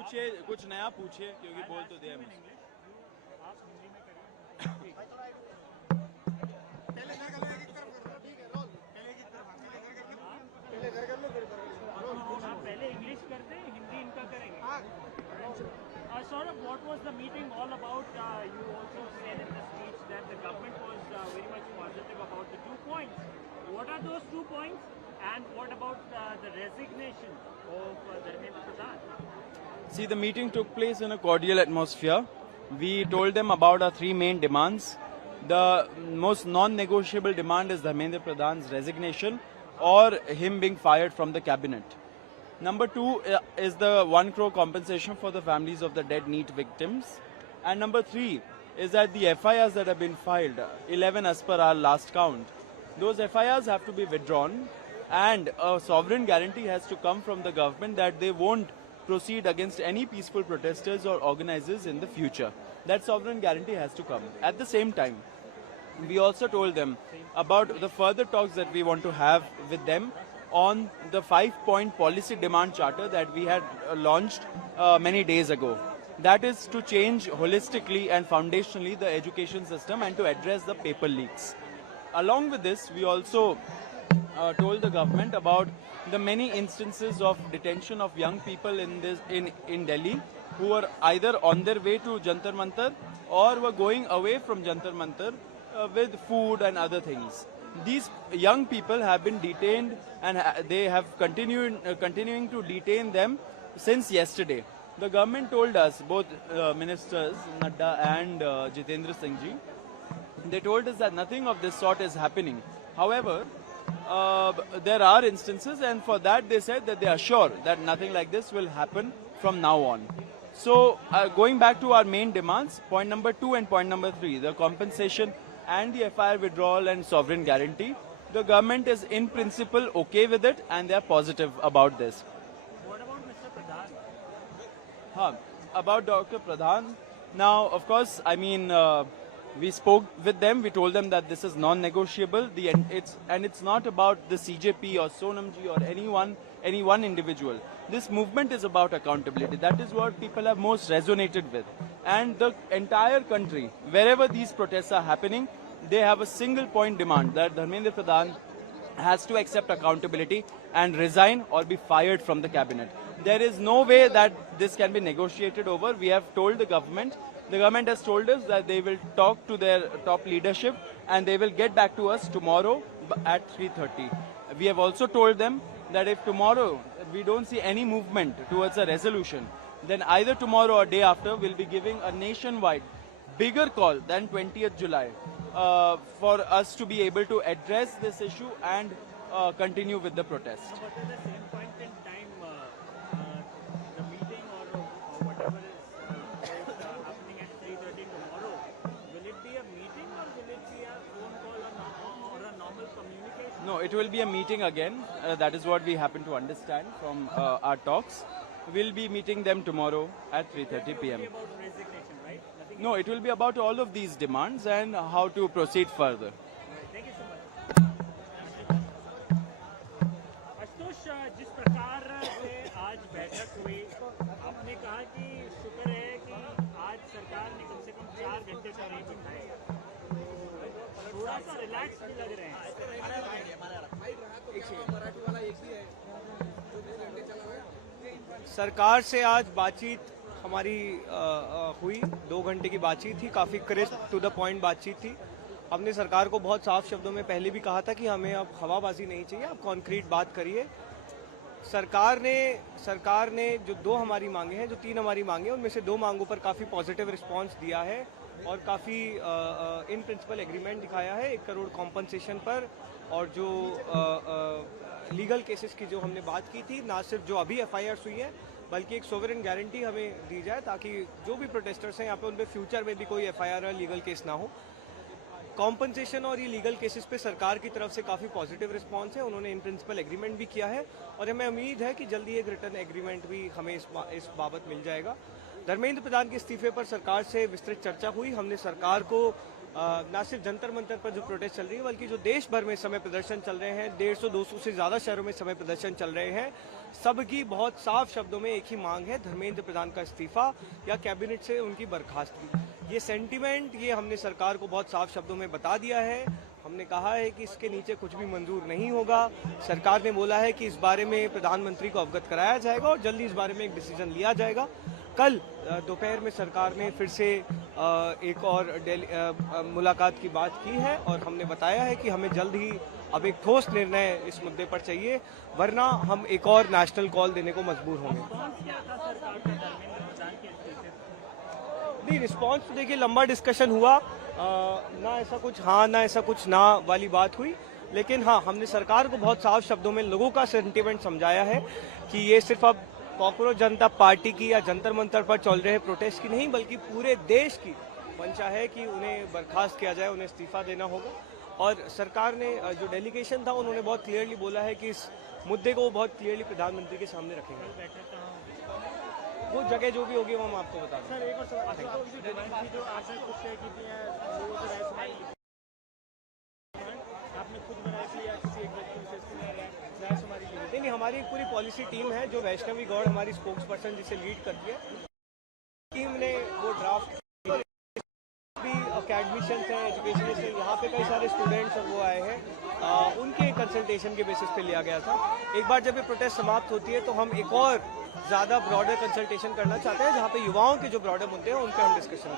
पूछिए, कुछ नया पूछिए, क्योंकि बोल तो दिया मुझे। पहले इंग्लिश करते हैं, हिंदी इनका करेंगे। Saurabh, what was the meeting all about? You also said in the speech that the government was very much positive about the 2 points. What are those 2 points? And what about the resignation of Dharmendra Pradhan? See, the meeting took place in a cordial atmosphere. We told them about our 3 main demands. The most non-negotiable demand is Dharmendra Pradhan's resignation or him being fired from the cabinet. Number 2 is the 1 crore compensation for the families of the dead NEET victims. And number 3 is that the FIRs that have been filed, 11 as per our last count, those FIRs have to be withdrawn, and a sovereign guarantee has to come from the government that they won't proceed against any peaceful protesters or organizers in the future. That sovereign guarantee has to come. At the same time, we also told them about the further talks that we want to have with them on the 5-point policy demand charter that we had launched many days ago. That is to change holistically and foundationally the education system and to address the paper leaks. Along with this, we also told the government about the many instances of detention of young people in Delhi who were either on their way to Jantar Mantar or were going away from Jantar Mantar with food and other things. These young people have been detained, and they have continuing to detain them since yesterday. The government told us, both ministers Nadda and Jitendra Singh ji, they told us that nothing of this sort is happening. However, there are instances, and for that they said that they are sure that nothing like this will happen from now on. So going back to our main demands, point number 2 and point number 3, the compensation and the FIR withdrawal and sovereign guarantee, the government is in principle okay with it, and they are positive about this. What about Mr. Pradhan? About Dr. Pradhan, now of course, I mean, we spoke with them. We told them that this is non-negotiable. It's not about the CJP or Sonamji or any one individual. This movement is about accountability. That is what people have most resonated with. And the entire country, wherever these protests are happening, they have a single point demand that Dharmendra Pradhan has to accept accountability and resign or be fired from the cabinet. There is no way that this can be negotiated over. We have told the government has told us that they will talk to their top leadership and they will get back to us tomorrow at 3:30. We have also told them that if tomorrow we don't see any movement towards a resolution, then either tomorrow or day after we'll be giving a nationwide bigger call than 20th July for us to be able to address this issue and continue with the protest. But at the same point in time, the meeting or whatever is happening at 3:30 tomorrow, will it be a meeting or will it be a phone call or a normal communication? No, it will be a meeting again. That is what we happen to understand from our talks. We'll be meeting them tomorrow at 3:30 p.m. About resignation, right? Nothing. No, it will be about all of these demands and how to proceed further. Thank you so much. Ashutosh, जिस प्रकार से आज बैठक हुई, आपने कहा कि शुक्र है कि आज सरकार ने कम से कम 4 घंटे से नहीं बिठाए, थोड़ा सा रिलैक्स भी लग रहे हैं। सरकार से आज बातचीत हमारी हुई, 2 घंटे की बातचीत थी, काफ़ी क्रिस्प टू द पॉइंट बातचीत थी। हमने सरकार को बहुत साफ शब्दों में पहले भी कहा था कि हमें अब हवाबाजी नहीं चाहिए, अब कॉन्क्रीट बात करिए। सरकार ने जो 2 हमारी मांगे हैं, जो 3 हमारी मांगे हैं, उनमें से 2 मांगों पर काफ़ी पॉजिटिव रिस्पांस दिया है और काफ़ी इन प्रिंसिपल एग्रीमेंट दिखाया है 1 करोड़ कॉम्पनसेशन पर। और जो लीगल केसेस की जो हमने बात की थी, ना सिर्फ जो अभी FIRs हुई है बल्कि एक सोवरेन गारंटी हमें दी जाए ताकि जो भी प्रोटेस्टर्स हैं यहाँ पे, उन पर फ्यूचर में भी कोई FIR या लीगल केस ना हो। कॉम्पनसेशन और ये लीगल केसेस पे सरकार की तरफ से काफ़ी पॉजिटिव रिस्पांस है, उन्होंने इन प्रिंसिपल एग्रीमेंट भी किया है और हमें उम्मीद है कि जल्दी एक रिटर्न एग्रीमेंट भी हमें इस बाबत मिल जाएगा। धर्मेंद्र प्रधान के इस्तीफे पर सरकार से विस्तृत चर्चा हुई। हमने सरकार को न सिर्फ जंतर मंतर पर जो प्रोटेस्ट चल रही है बल्कि जो देश भर में समय प्रदर्शन चल रहे हैं, 150-200 से ज़्यादा शहरों में समय प्रदर्शन चल रहे हैं, सबकी बहुत साफ शब्दों में एक ही मांग है, धर्मेंद्र प्रधान का इस्तीफा या कैबिनेट से उनकी बर्खास्तगी। ये सेंटीमेंट ये हमने सरकार को बहुत साफ शब्दों में बता दिया है। हमने कहा है कि इसके नीचे कुछ भी मंजूर नहीं होगा। सरकार ने बोला है कि इस बारे में प्रधानमंत्री को अवगत कराया जाएगा और जल्दी इस बारे में एक डिसीजन लिया जाएगा। कल दोपहर में सरकार ने फिर से एक और मुलाकात की बात की है और हमने बताया है कि हमें जल्द ही अब एक ठोस निर्णय इस मुद्दे पर चाहिए, वरना हम एक और नेशनल कॉल देने को मजबूर होंगे। नहीं, रिस्पॉन्स तो देखिए लंबा डिस्कशन हुआ, ना ऐसा कुछ हाँ ना ऐसा कुछ ना वाली बात हुई, लेकिन हाँ हमने सरकार को बहुत साफ शब्दों में लोगों का सेंटीमेंट समझाया है कि ये सिर्फ अब कॉकरोच जनता पार्टी की या जंतर मंतर पर चल रहे प्रोटेस्ट की नहीं, बल्कि पूरे देश की मंशा है कि उन्हें बर्खास्त किया जाए, उन्हें इस्तीफा देना होगा। और सरकार ने जो डेलीगेशन था उन्होंने बहुत क्लियरली बोला है कि इस मुद्दे को वो बहुत क्लियरली प्रधानमंत्री के सामने रखेंगे। वो जगह जो भी होगी वो हम आपको बता दें। नहीं, हमारी एक पूरी पॉलिसी टीम है जो वैष्णवी गौड़ हमारी स्पोक्स पर्सन जिसे लीड करती है। टीम ने वो ड्राफ्ट भी अकेडमिशियंस हैं, एजुकेशनिस्ट हैं, यहाँ पे कई सारे स्टूडेंट्स और वो आए हैं, उनके कंसल्टेशन के बेसिस पे लिया गया था। एक बार जब ये प्रोटेस्ट समाप्त होती है तो हम एक और ज़्यादा ब्रॉडर कंसल्टेशन करना चाहते हैं, जहाँ पे युवाओं के जो ब्रॉडर मुद्दे हैं उन पर हम डिस्कशन